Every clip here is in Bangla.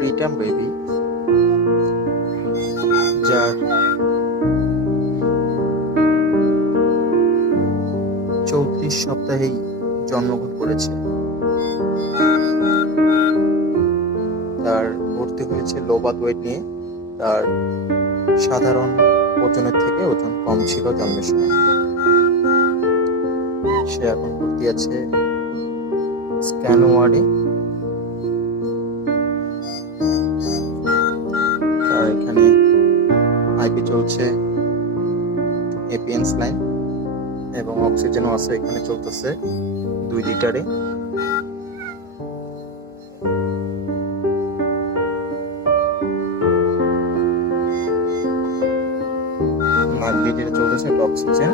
প্রিটার্ম বেবি, যার 34 সপ্তাহেই জন্মগ্রহণ করেছে। তার ভর্তি হয়েছে লো বার্থ ওয়েট নিয়ে। তার সাধারণ ওজনের থেকে ওজন কম ছিল জন্মের সময়। সে এখন ভর্তি আছে স্ক্যান ওয়ার্ডে। তার এখানে আইপি চলছে, এপিএন লাইন এবং অক্সিজেনও আছে, এখানে চলতেছে 2 লিটারে। নাক দিয়ে যেটা চলতেছে এটা অক্সিজেন,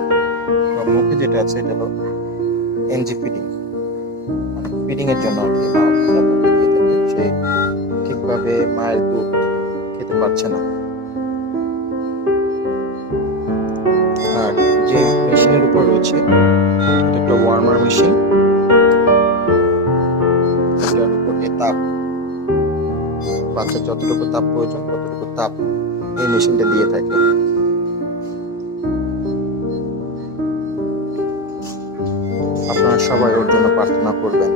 এবং মুখে যেটা আছে এটা হলো এনজি ফিডিং, মানে ফিডিং এর জন্য আর কি। মা মুখে দিয়ে থাকে, সে ঠিকভাবে মায়ের দুধ খেতে পারছে না। আর যে মেশিনের উপর রয়েছে এটা একটা ওয়ার্মার মেশিন, এটার উপর তাপ, বাচ্চার যতটুকু তাপ প্রয়োজন ততটুকু তাপ এই মেশিনটা দিয়ে থাকে। আপনারা সবাই ওর জন্য প্রার্থনা করবেন।